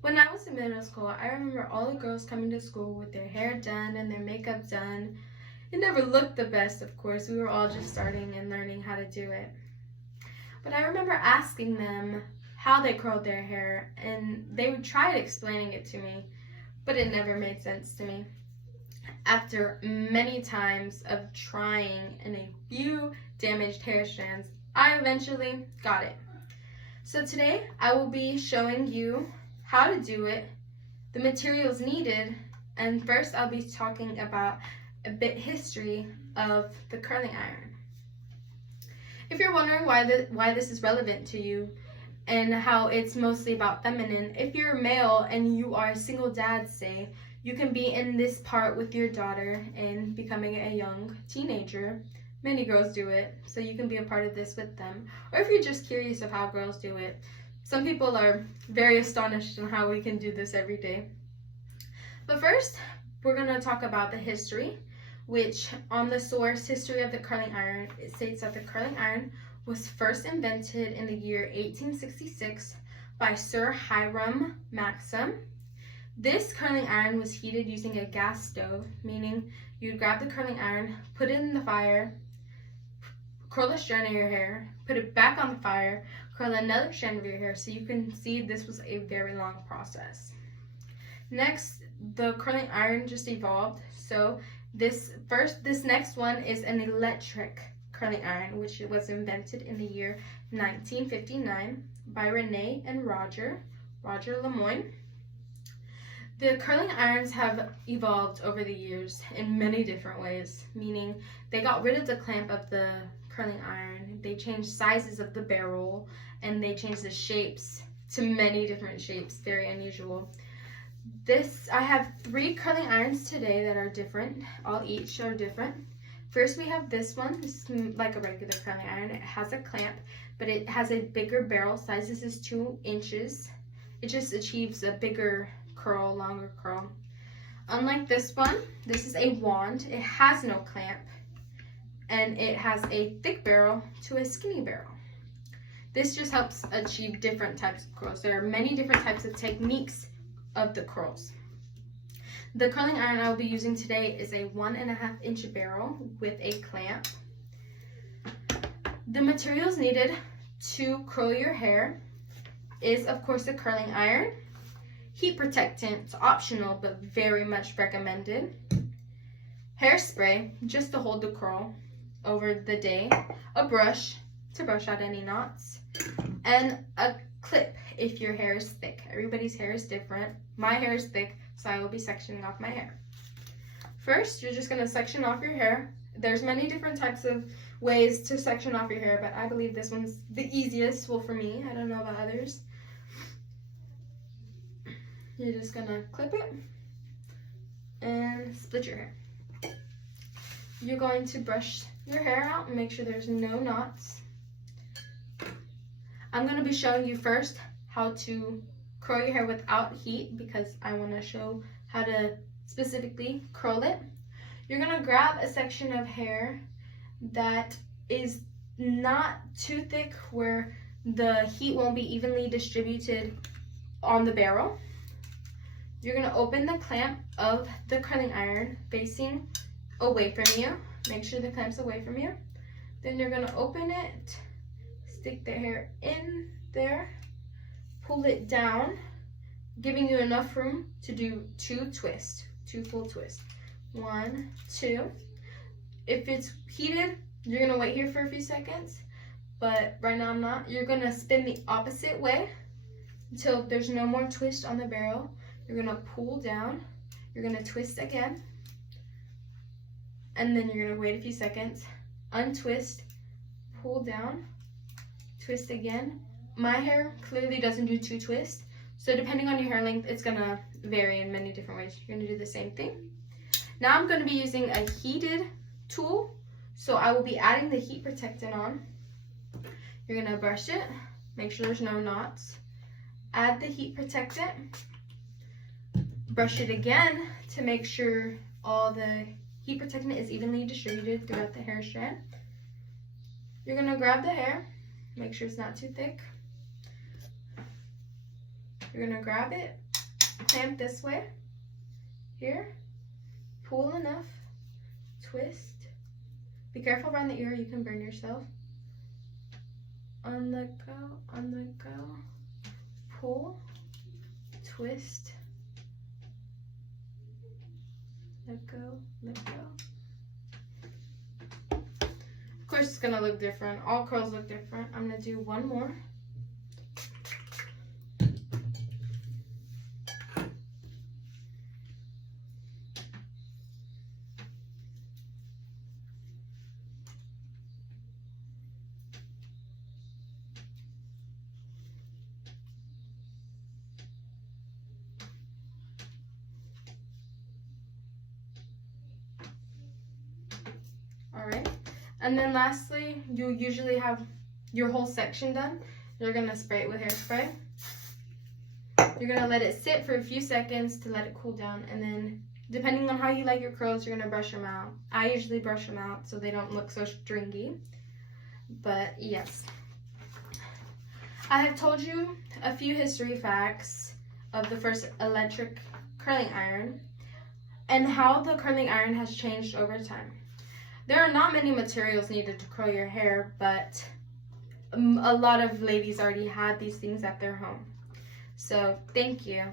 When I was in middle school, I remember all the girls coming to school with their hair done and their makeup done. It never looked the best, of course. We were all just starting and learning how to do it. But I remember asking them how they curled their hair, and they would try explaining it to me, but it never made sense to me. After many times of trying and a few damaged hair strands, I eventually got it. So today I will be showing you how to do it, the materials needed, and first I'll be talking about a bit history of the curling iron. If you're wondering why this is relevant to you and how it's mostly about feminine, if you're a male and you are a single dad, say, you can be in this part with your daughter and becoming a young teenager. Many girls do it, so you can be a part of this with them. Or if you're just curious of how girls do it, some people are very astonished on how we can do this every day. But first, we're going to talk about the history, which on the source, History of the Curling Iron, it states that the curling iron was first invented in the year 1866 by Sir Hiram Maxim. This curling iron was heated using a gas stove, meaning you'd grab the curling iron, put it in the fire, curl a strand of your hair, put it back on the fire, curl another strand of your hair. So you can see this was a very long process. Next, the curling iron just evolved. So this next one is an electric curling iron, which was invented in the year 1959 by Renee and Roger Lemoine. The curling irons have evolved over the years in many different ways, meaning they got rid of the clamp of the curling iron, they changed sizes of the barrel, and they changed the shapes to many different shapes, very unusual. I have 3 curling irons today that are different, all each are different. First we have this one. This is like a regular curling iron. It has a clamp, but it has a bigger barrel size. This is 2 inches. It just achieves a bigger curl, longer curl. Unlike this one, this is a wand. It has no clamp, and it has a thick barrel to a skinny barrel. This just helps achieve different types of curls. There are many different types of techniques of the curls. The curling iron I will be using today is a 1.5 inch barrel with a clamp. The materials needed to curl your hair is, of course, the curling iron, heat protectant, it's optional but very much recommended, hairspray just to hold the curl over the day, a brush to brush out any knots, and a clip if your hair is thick. Everybody's hair is different. My hair is thick, so I will be sectioning off my hair. First, you're just going to section off your hair. There's many different types of ways to section off your hair, but I believe this one's the easiest, well, for me. I don't know about others. You're just going to clip it and split your hair. You're going to brush your hair out and make sure there's no knots. I'm going to be showing you first how to curl your hair without heat because I want to show how to specifically curl it. You're going to grab a section of hair that is not too thick where the heat won't be evenly distributed on the barrel. You're going to open the clamp of the curling iron facing away from you. Make sure the clamp's away from you. Then you're going to open it, stick the hair in there, pull it down, giving you enough room to do 2 full twists. 1, 2. If it's heated, you're going to wait here for a few seconds, but right now I'm not. You're going to spin the opposite way until there's no more twist on the barrel. You're going to pull down, you're going to twist again, and then you're going to wait a few seconds, untwist, pull down, twist again. My hair clearly doesn't do 2 twists, so depending on your hair length, it's going to vary in many different ways. You're going to do the same thing. Now I'm going to be using a heated tool, so I will be adding the heat protectant on. You're going to brush it, make sure there's no knots, add the heat protectant, brush it again to make sure all the heat protectant is evenly distributed throughout the hair strand. You're going to grab the hair, make sure it's not too thick. You're going to grab it, clamp this way, here, pull enough, twist. Be careful around the ear, you can burn yourself. On the go, pull, twist, let go, let go. Of course it's gonna look different. All curls look different. I'm gonna do one more. Alright, and then lastly, you usually have your whole section done. You're gonna spray it with hairspray. You're gonna let it sit for a few seconds to let it cool down, and then depending on how you like your curls, you're gonna brush them out. I usually brush them out so they don't look so stringy, but yes. I have told you a few history facts of the first electric curling iron and how the curling iron has changed over time. There are not many materials needed to curl your hair, but a lot of ladies already had these things at their home. So, thank you.